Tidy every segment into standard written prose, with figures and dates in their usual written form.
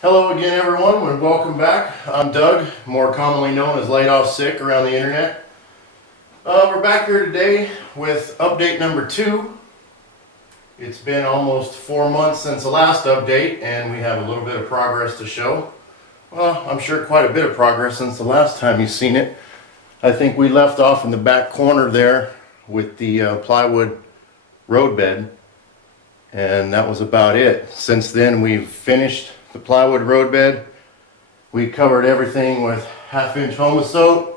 Hello again everyone, and welcome back. I'm Doug, more commonly known as Laid Off Sick around the internet. We're back here today with update number 2. It's been almost 4 months since the last update, and we have a little bit of progress to show. Well, I'm sure quite a bit of progress since the last time you've seen it. I think we left off in the back corner there with the plywood roadbed, and that was about it. Since then we've finished the plywood roadbed. We covered everything with 1/2-inch Homosoap.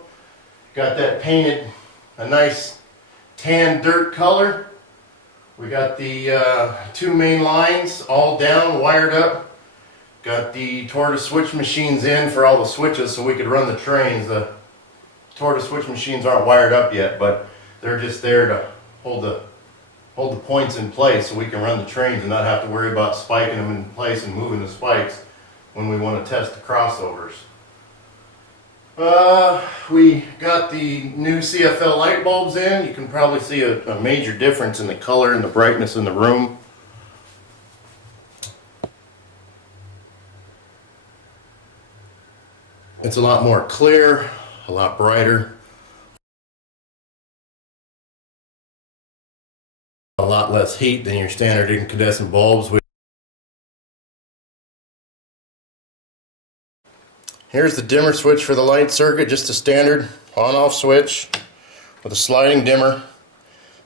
Got that painted a nice tan dirt color. We got the 2 main lines all down, wired up. Got the tortoise switch machines in for all the switches so we could run the trains. The tortoise switch machines aren't wired up yet, but they're just there to hold the points in place so we can run the trains and not have to worry about spiking them in place and moving the spikes when we want to test the crossovers. We got the new CFL light bulbs in. You can probably see a major difference in the color and the brightness in the room. It's a lot more clear, a lot brighter. A lot less heat than your standard incandescent bulbs. Here's the dimmer switch for the light circuit, just a standard on-off switch with a sliding dimmer.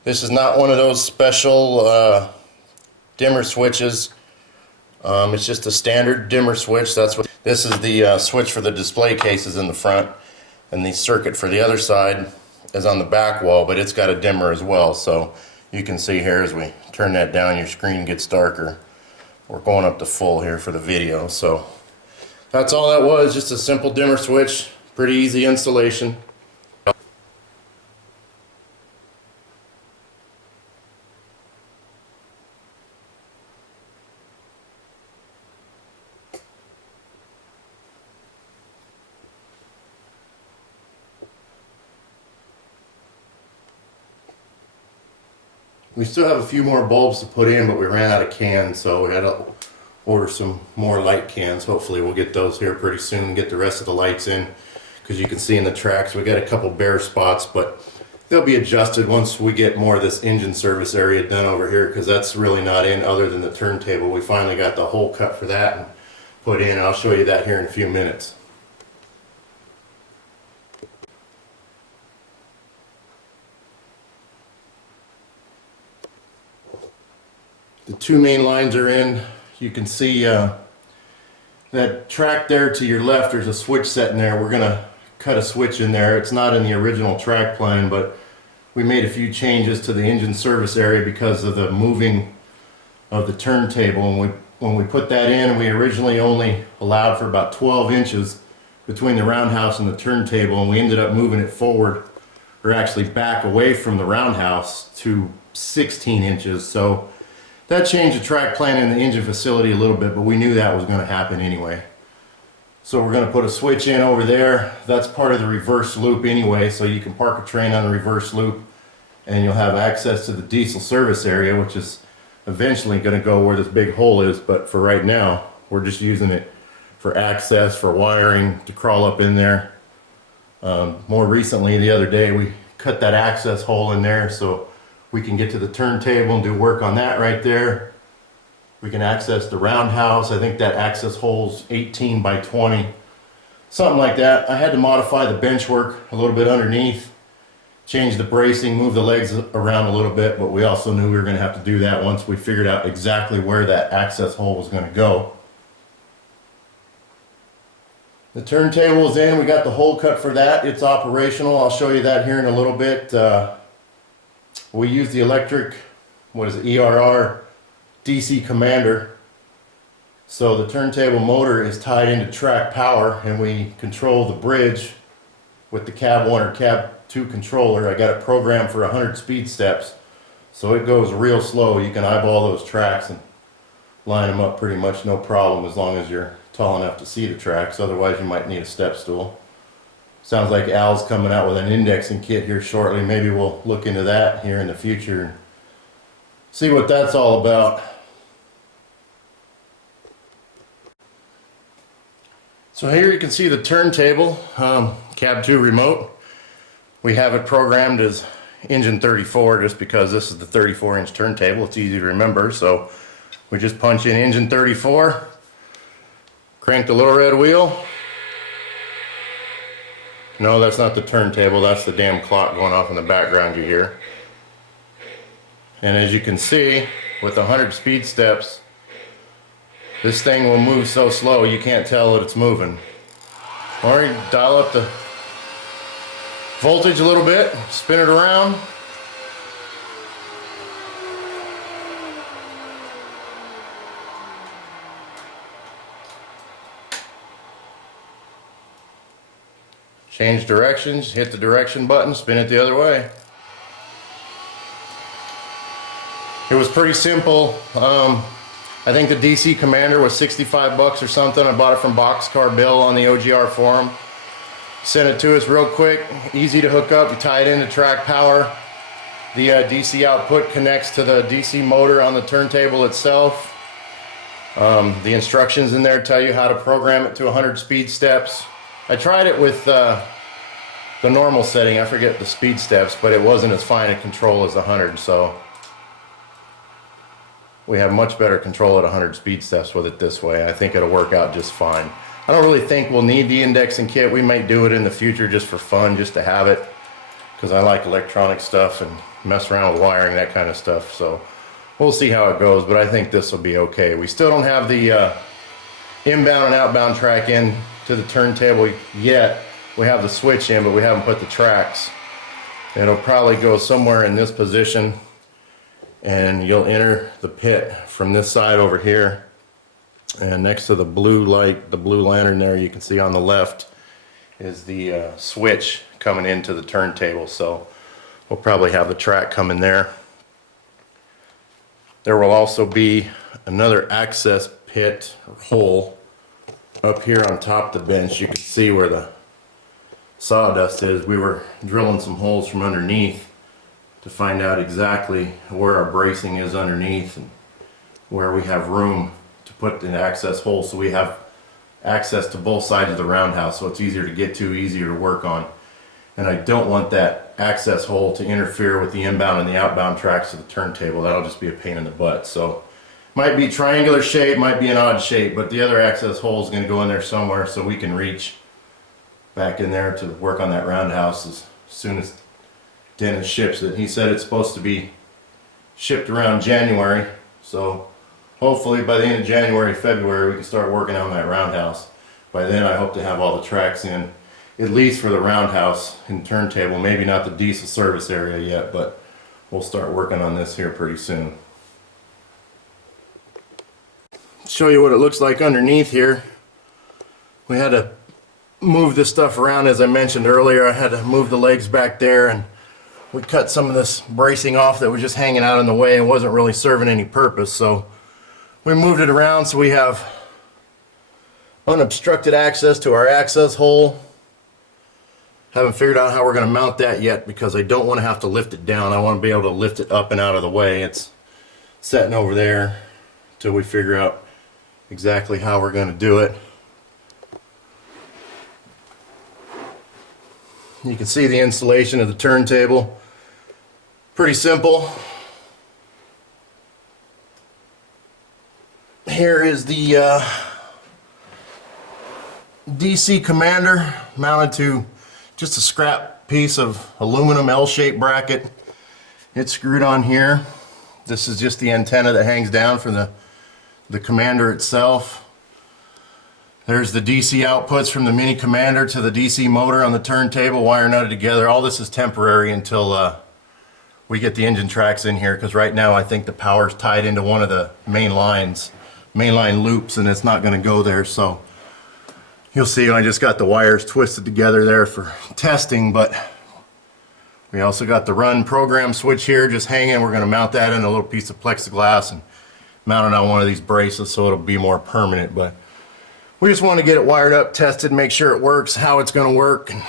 This is not one of those special dimmer switches. It's just a standard dimmer switch. This is the switch for the display cases in the front, and the circuit for the other side is on the back wall, but it's got a dimmer as well. So you can see here as we turn that down, your screen gets darker. We're going up to full here for the video. So that's all that was, just a simple dimmer switch. Pretty easy installation. We still have a few more bulbs to put in, but we ran out of cans, so we had to order some more light cans. Hopefully we'll get those here pretty soon and get the rest of the lights in, because you can see in the tracks we got a couple bare spots, but they'll be adjusted once we get more of this engine service area done over here, because that's really not in other than the turntable. We finally got the hole cut for that and put in. I'll show you that here in a few minutes. The 2 main lines are in. You can see that track there to your left, there's a switch set in there. We're going to cut a switch in there. It's not in the original track plan, but we made a few changes to the engine service area because of the moving of the turntable. And when we put that in, we originally only allowed for about 12 inches between the roundhouse and the turntable, and we ended up moving it forward, or actually back away from the roundhouse, to 16 inches. So that changed the track plan in the engine facility a little bit, but we knew that was going to happen anyway. So we're going to put a switch in over there. That's part of the reverse loop anyway, so you can park a train on the reverse loop and you'll have access to the diesel service area, which is eventually going to go where this big hole is, but for right now we're just using it for access, for wiring, to crawl up in there. More recently, the other day, we cut that access hole in there so we can get to the turntable and do work on that right there. We can access the roundhouse. I think that access hole's 18 by 20, something like that. I had to modify the bench work a little bit underneath, change the bracing, move the legs around a little bit, but we also knew we were going to have to do that once we figured out exactly where that access hole was going to go. The turntable is in. We got the hole cut for that. It's operational. I'll show you that here in a little bit. We use the electric, ERR DC commander. So the turntable motor is tied into track power, and we control the bridge with the cab 1 or cab 2 controller. I got it programmed for 100 speed steps, so it goes real slow. You can eyeball those tracks and line them up pretty much no problem, as long as you're tall enough to see the tracks. Otherwise you might need a step stool. Sounds like Al's coming out with an indexing kit here shortly. Maybe we'll look into that here in the future and see what that's all about. So here you can see the turntable, cab 2 remote. We have it programmed as engine 34 just because this is the 34-inch turntable. It's easy to remember, so we just punch in engine 34, crank the little red wheel. No, that's not the turntable, that's the damn clock going off in the background you hear. And as you can see, with 100 speed steps, this thing will move so slow you can't tell that it's moving. Or you dial up the voltage a little bit, spin it around. Change directions, hit the direction button, spin it the other way. It was pretty simple. I think the DC Commander was 65 bucks or something. I bought it from Boxcar Bill on the OGR forum. Sent it to us real quick, easy to hook up. You tie it into track power. The DC output connects to the DC motor on the turntable itself. The instructions in there tell you how to program it to 100 speed steps. I tried it with the normal setting, I forget the speed steps, but it wasn't as fine a control as 100, so we have much better control at 100 speed steps with it this way. I think it'll work out just fine. I don't really think we'll need the indexing kit. We might do it in the future just for fun, just to have it, because I like electronic stuff and mess around with wiring, that kind of stuff. So we'll see how it goes, but I think this will be okay. We still don't have the inbound and outbound track in to the turntable yet. We have the switch in, but we haven't put the tracks. It'll probably go somewhere in this position, and you'll enter the pit from this side over here, and next to the blue light, the blue lantern there, you can see on the left is the switch coming into the turntable. So we'll probably have the track coming there. There will also be another access pit or hole up here on top of the bench. You can see where the sawdust is. We were drilling some holes from underneath to find out exactly where our bracing is underneath and where we have room to put the access hole, so we have access to both sides of the roundhouse, so it's easier to get to, easier to work on. And I don't want that access hole to interfere with the inbound and the outbound tracks of the turntable. That'll just be a pain in the butt. So might be triangular shape, might be an odd shape, but the other access hole is going to go in there somewhere so we can reach back in there to work on that roundhouse as soon as Dennis ships it. He said it's supposed to be shipped around January, so hopefully by the end of January, February, we can start working on that roundhouse. By then I hope to have all the tracks in, at least for the roundhouse and turntable. Maybe not the diesel service area yet, but we'll start working on this here pretty soon. Show you what it looks like underneath here. We had to move this stuff around, as I mentioned earlier. I had to move the legs back there, and we cut some of this bracing off that was just hanging out in the way and wasn't really serving any purpose. So we moved it around so we have unobstructed access to our access hole. Haven't figured out how we're going to mount that yet, because I don't want to have to lift it down. I want to be able to lift it up and out of the way. It's sitting over there until we figure out exactly how we're going to do it. You can see the installation of the turntable. Pretty simple. Here is the DC Commander mounted to just a scrap piece of aluminum L-shaped bracket. It's screwed on here. This is just the antenna that hangs down from the Commander itself. There's the DC outputs from the Mini Commander to the DC motor on the turntable, wire nutted together. All this is temporary until we get the engine tracks in here, because right now I think the power's tied into one of the mainline loops, and it's not going to go there. So you'll see I just got the wires twisted together there for testing, but we also got the run program switch here just hanging. We're going to mount that in a little piece of plexiglass and mount it on one of these braces so it'll be more permanent. But we just want to get it wired up, tested, make sure it works, how it's going to work. And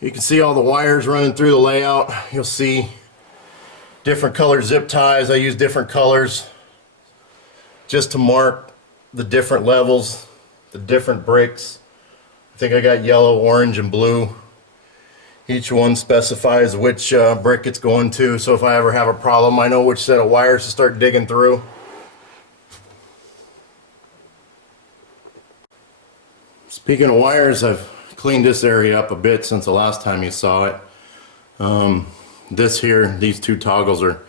you can see all the wires running through the layout. You'll see different color zip ties. I use different colors just to mark the different levels the different bricks. I think I got yellow, orange, and blue. Each one specifies which brick it's going to, so if I ever have a problem, I know which set of wires to start digging through. Speaking of wires, I've cleaned this area up a bit since the last time you saw it. This here, these two toggles are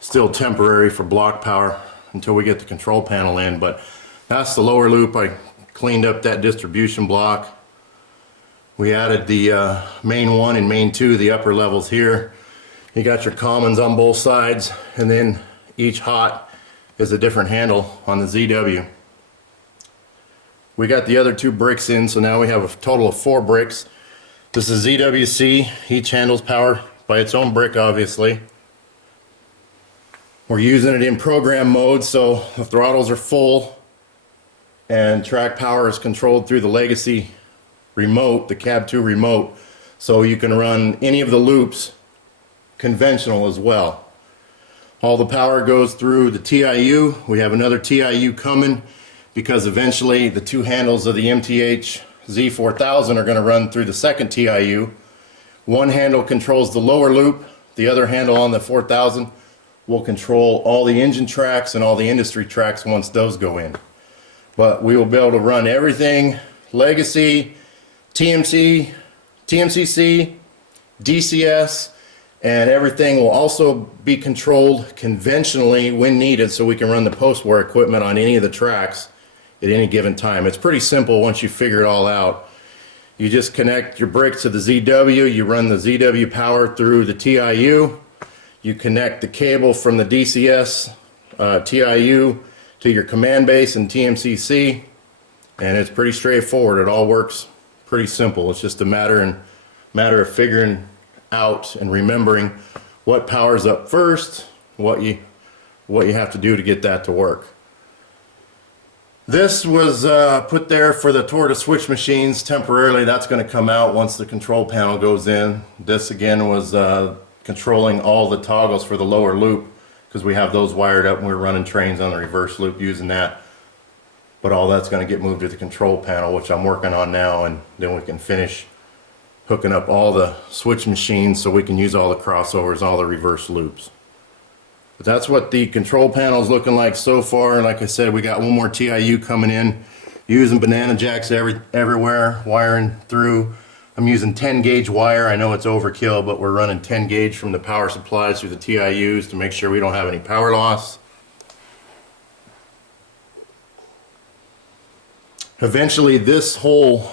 still temporary for block power until we get the control panel in, but that's the lower loop. I cleaned up that distribution block. We added the main 1 and main 2, the upper levels here. You got your commons on both sides, and then each hot is a different handle on the ZW. We got the other 2 bricks in, so now we have a total of 4 bricks. This is ZWC. Each handles power by its own brick, obviously. We're using it in program mode, so the throttles are full and track power is controlled through the legacy remote, the cab 2 remote, so you can run any of the loops conventional as well. All the power goes through the TIU. We have another TIU coming because eventually the 2 handles of the MTH Z4000 are going to run through the second TIU. One handle controls the lower loop, the other handle on the 4000 will control all the engine tracks and all the industry tracks once those go in. But we will be able to run everything legacy, TMC, TMCC, DCS, and everything will also be controlled conventionally when needed, so we can run the post-war equipment on any of the tracks at any given time. It's pretty simple once you figure it all out. You just connect your bricks to the ZW, you run the ZW power through the TIU, you connect the cable from the DCS TIU to your command base and TMCC, and it's pretty straightforward. It all works pretty simple. It's just a matter of figuring out and remembering what powers up first, what you have to do to get that to work. This was put there for the tour to switch machines temporarily. That's going to come out once the control panel goes in. This again was controlling all the toggles for the lower loop because we have those wired up and we're running trains on the reverse loop using that. But all that's going to get moved to the control panel, which I'm working on now, and then we can finish hooking up all the switch machines so we can use all the crossovers, all the reverse loops. But that's what the control panel is looking like so far. And like I said, we got one more TIU coming in, using banana jacks everywhere, wiring through. I'm using 10 gauge wire. I know it's overkill, but we're running 10 gauge from the power supplies through the TIUs to make sure we don't have any power loss. Eventually this whole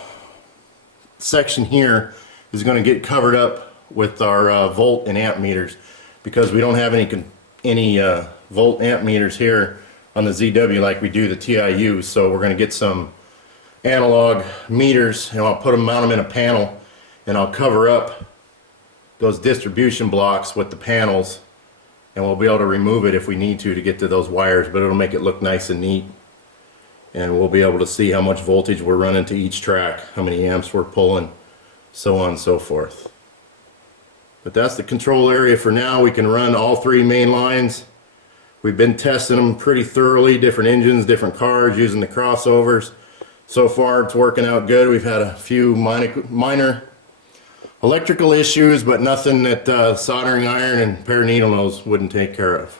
section here is going to get covered up with our volt and amp meters, because we don't have any volt amp meters here on the ZW like we do the TIU. So we're going to get some analog meters, and I'll mount them in a panel, and I'll cover up those distribution blocks with the panels, and we'll be able to remove it if we need to get to those wires, but it'll make it look nice and neat. And we'll be able to see how much voltage we're running to each track, how many amps we're pulling, so on and so forth. But that's the control area for now. We can run all 3 main lines. We've been testing them pretty thoroughly, different engines, different cars, using the crossovers. So far it's working out good. We've had a few minor electrical issues, but nothing that soldering iron and pair of needle nose wouldn't take care of.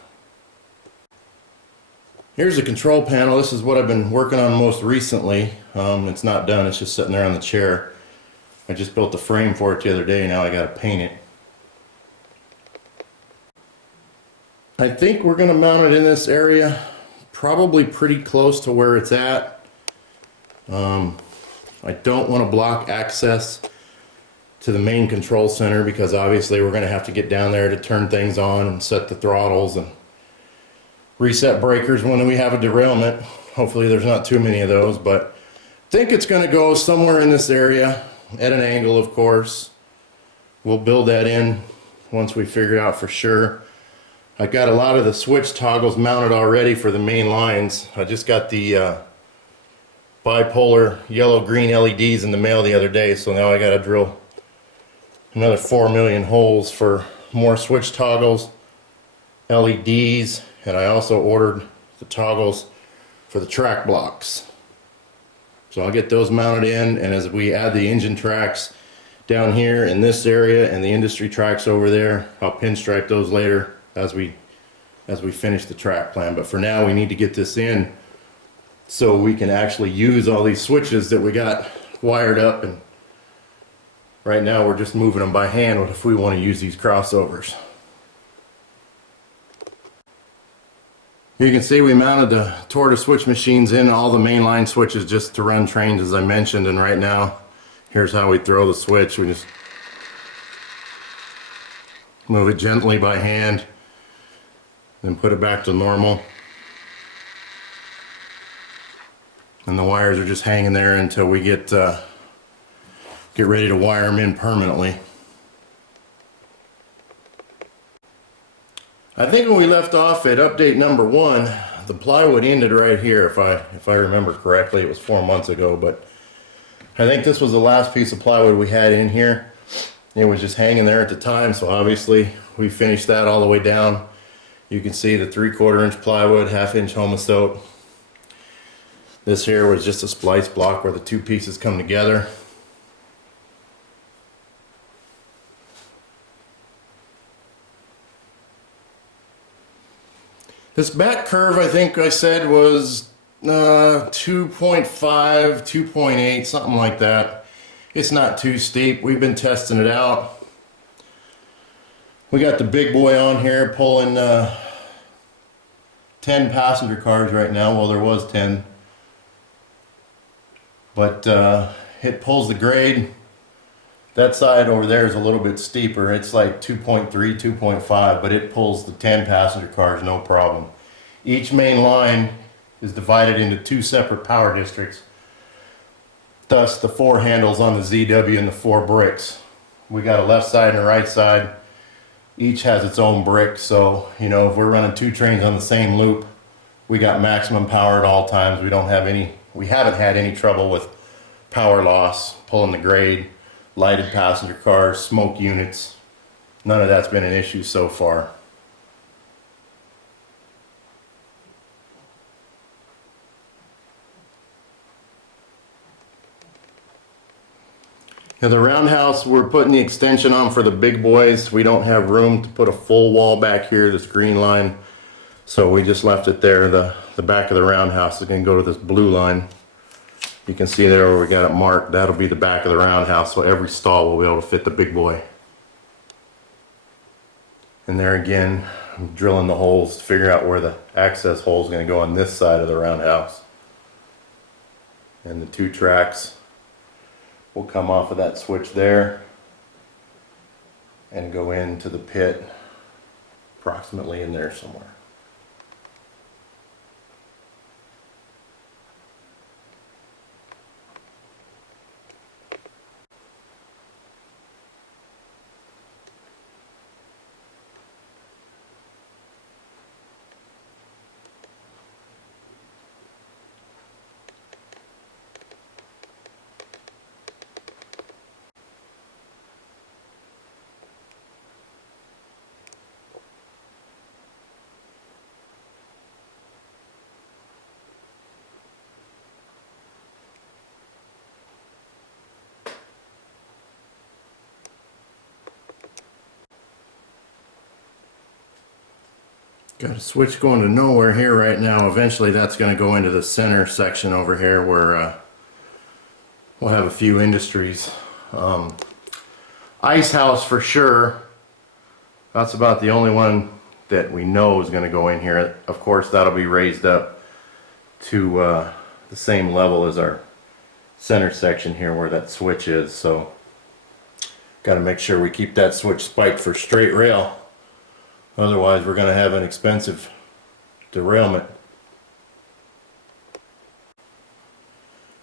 Here's the control panel. This is what I've been working on most recently. It's not done, it's just sitting there on the chair. I just built the frame for it the other day, now I gotta paint it. I think we're gonna mount it in this area, probably pretty close to where it's at. I don't want to block access to the main control center, because obviously we're gonna have to get down there to turn things on and set the throttles and reset breakers when we have a derailment. Hopefully there's not too many of those, but I think it's going to go somewhere in this area at an angle, of course. We'll build that in once we figure out for sure. I got a lot of the switch toggles mounted already for the main lines. I just got the bipolar yellow-green LEDs in the mail the other day, so now I got to drill another 4 million holes for more switch toggles, LEDs, and I also ordered the toggles for the track blocks. So I'll get those mounted in, and as we add the engine tracks down here in this area and the industry tracks over there, I'll pinstripe those later as we finish the track plan. But for now, we need to get this in so we can actually use all these switches that we got wired up, and right now we're just moving them by hand if we want to use these crossovers. You can see we mounted the tortoise switch machines in all the mainline switches just to run trains, as I mentioned, and right now here's how we throw the switch. We just move it gently by hand, then put it back to normal. And the wires are just hanging there until we get ready to wire them in permanently. I think when we left off at update number 1, the plywood ended right here. If I remember correctly, it was 4 months ago, but I think this was the last piece of plywood we had in here. It was just hanging there at the time, so obviously we finished that all the way down. You can see the 3/4 inch plywood, 1/2 inch homostote. This here was just a splice block where the two pieces come together. This back curve, I think I said, was 2.5, 2.8, something like that. It's not too steep. We've been testing it out. We got the big boy on here pulling 10 passenger cars right now. Well, there was 10. But it pulls the grade. That side over there is a little bit steeper. It's like 2.3, 2.5, but it pulls the 10 passenger cars no problem. Each main line is divided into 2 separate power districts. Thus the 4 handles on the ZW and the 4 bricks. We got a left side and a right side. Each has its own brick, so you know, if we're running 2 trains on the same loop, we got maximum power at all times. We haven't had any trouble with power loss, pulling the grade, lighted passenger cars, smoke units. None of that's been an issue so far. Now the Roundhouse, we're putting the extension on for the big boys. We don't have room to put a full wall back here, this green line. So we just left it there. The back of the Roundhouse is going to go to this blue line. You can see there where we got it marked. That'll be the back of the Roundhouse, so every stall will be able to fit the big boy. And there again, I'm drilling the holes to figure out where the access hole is going to go on this side of the Roundhouse. And the 2 tracks will come off of that switch there and go into the pit approximately in there somewhere. Got a switch going to nowhere here right now. Eventually that's going to go into the center section over here where we'll have a few industries. Ice house for sure. That's about the only one that we know is going to go in here. Of course that'll be raised up to the same level as our center section here where that switch is. So got to make sure we keep that switch spiked for straight rail. Otherwise we're going to have an expensive derailment.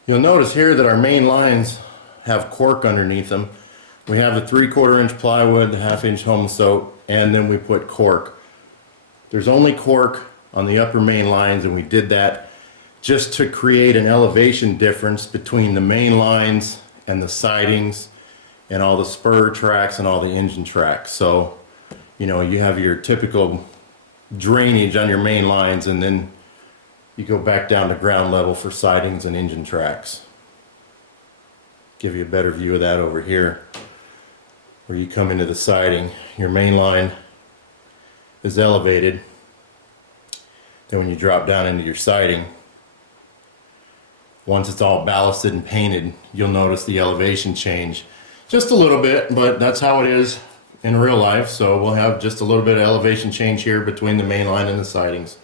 You'll notice here that our main lines have cork underneath them. We have the 3/4 inch plywood, the 1/2 inch homostote, and then we put cork. There's only cork on the upper main lines, and we did that just to create an elevation difference between the main lines and the sidings and all the spur tracks and all the engine tracks. So you know, you have your typical drainage on your main lines, and then you go back down to ground level for sidings and engine tracks. give you a better view of that over here. Where you come into the siding, your main line is elevated. Then when you drop down into your siding, once it's all ballasted and painted, you'll notice the elevation change. Just a little bit, but that's how it is in real life. So we'll have just a little bit of elevation change here between the main line and the sidings.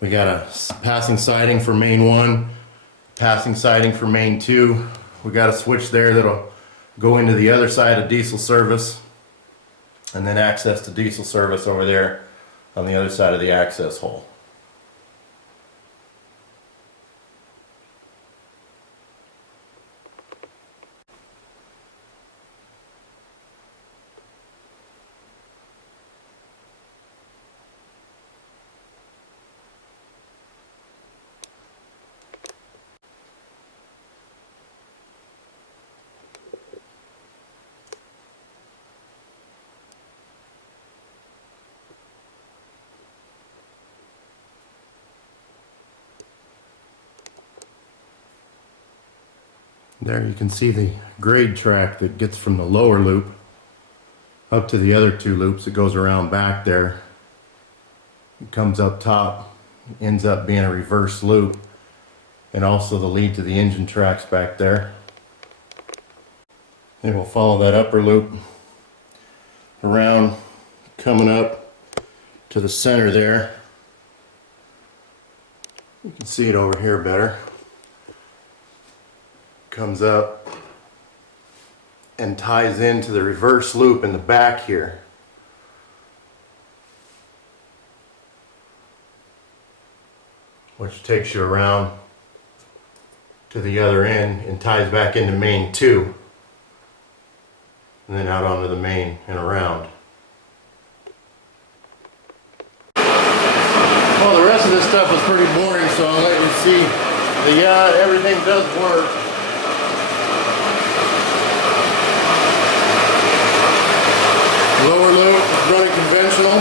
We got a passing siding for main 1, passing siding for main 2. We got a switch there that'll go into the other side of diesel service, and then access to diesel service over there on the other side of the access hole. There you can see the grade track that gets from the lower loop up to the other 2 loops. It goes around back there. It comes up top, ends up being a reverse loop, and also the lead to the engine tracks back there. Then we'll follow that upper loop around, coming up to the center there. You can see it over here better. Comes up and ties into the reverse loop in the back here. Which takes you around to the other end and ties back into main 2. And then out onto the main and around. Well, the rest of this stuff was pretty boring, so I'll let you see that yeah, everything does work. Lower loop is running conventional.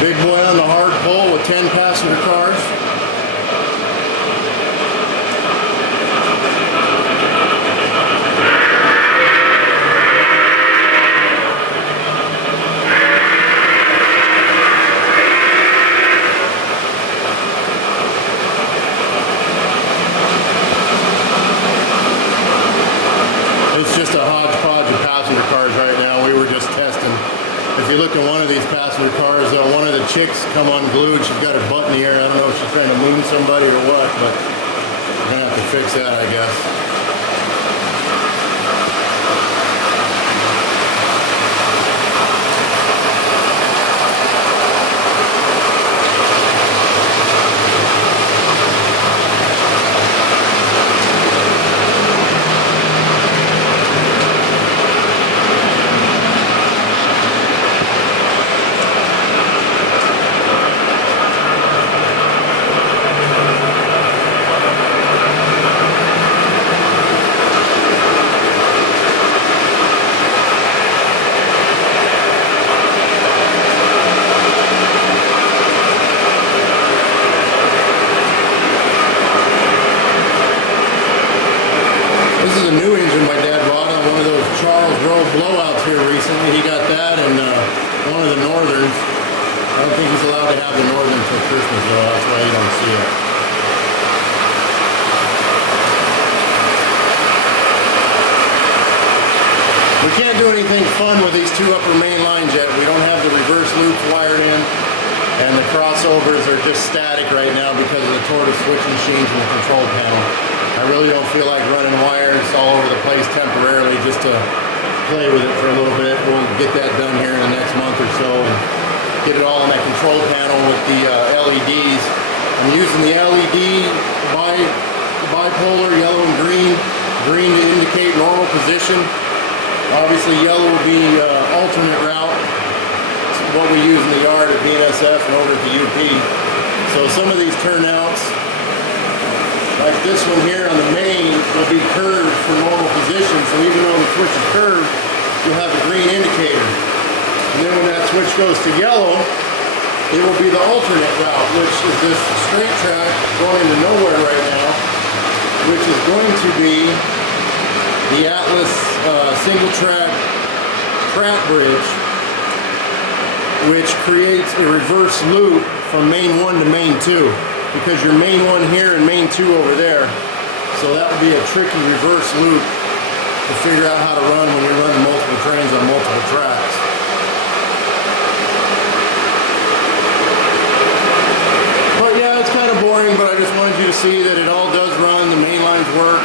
Big boy on the hard pole with 10 passenger cars. Chicks come unglued. She's got her butt in the air. I don't know if she's trying to moon somebody or what, but we're gonna have to fix that, I guess. He got that and one of the Northerns. I don't think he's allowed to have the Northern until Christmas though, that's why you don't see it. We can't do anything fun with these 2 upper main lines yet. We don't have the reverse loops wired in, and the crossovers are just static right now because of the tortoise switch machines and the control panel. I really don't feel like running wires all over the place temporarily just to play with it for a little bit. We'll get that done here in the next month or so and get it all on that control panel with the LEDs. I'm using the LED bipolar, yellow and green. Green to indicate normal position. Obviously yellow will be alternate route. It's what we use in the yard at BNSF and over at the UP. So some of these turnouts, like this one here on the main, will be curved for normal position. So even though the switch is curved, you'll have a green indicator. And then when that switch goes to yellow, it will be the alternate route, which is this straight track going into nowhere right now, which is going to be the Atlas single track Pratt bridge, which creates a reverse loop from main 1 to main 2, because your main 1 here and main 2 over there. So that would be a tricky reverse loop to figure out how to run when you're running multiple trains on multiple tracks. But yeah, it's kind of boring, but I just wanted you to see that it all does run, the main lines work.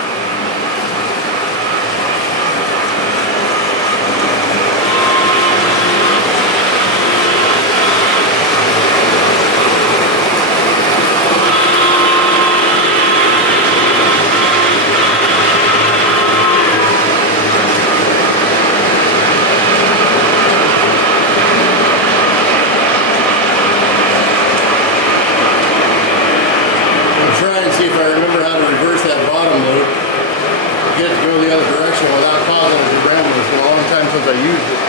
See if I remember how to reverse that bottom loop, get it to go the other direction without causing it to ramble. It's been a long time since I used it.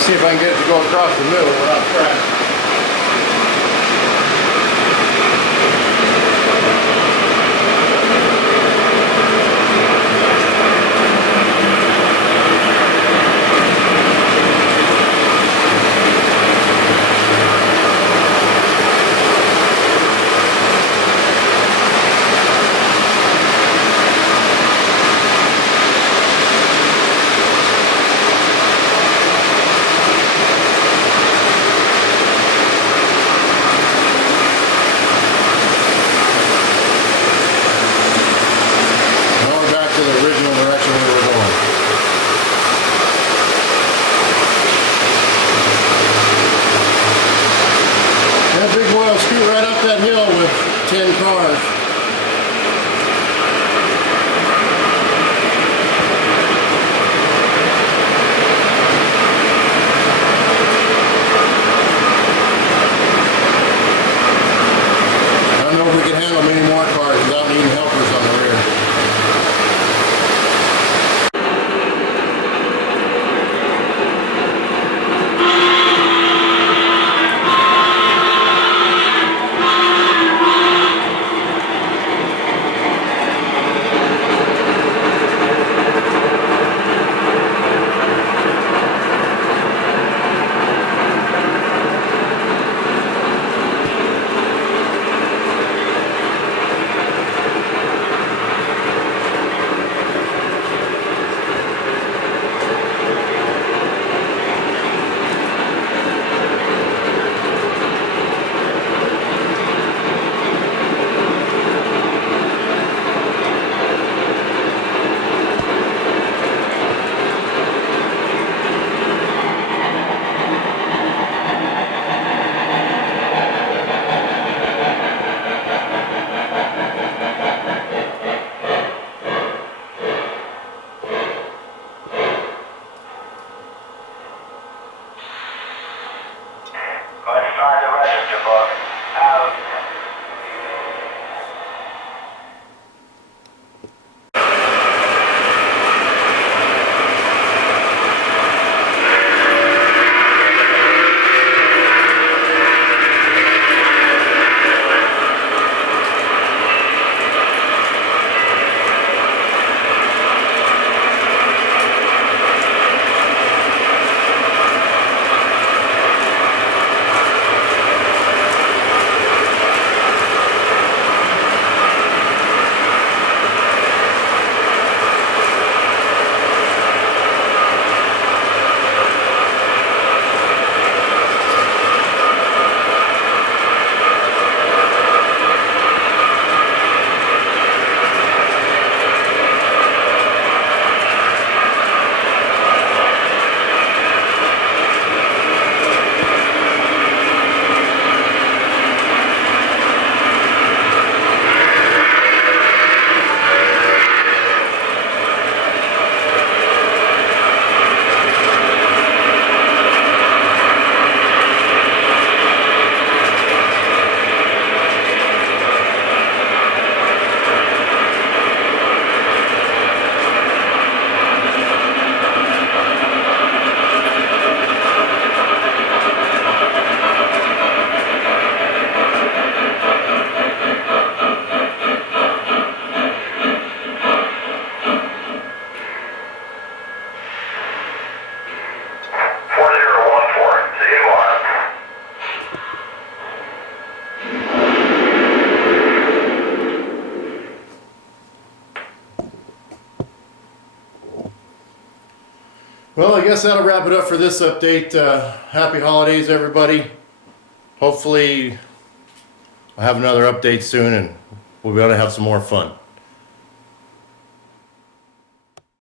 See if I can get it to go across the middle without crashing. Scoot right up that hill with 10 cars. I don't know if we can handle many more cars without needing helpers on the rear. Well, I guess that'll wrap it up for this update. Happy holidays, everybody. Hopefully I'll have another update soon and we'll be able to have some more fun.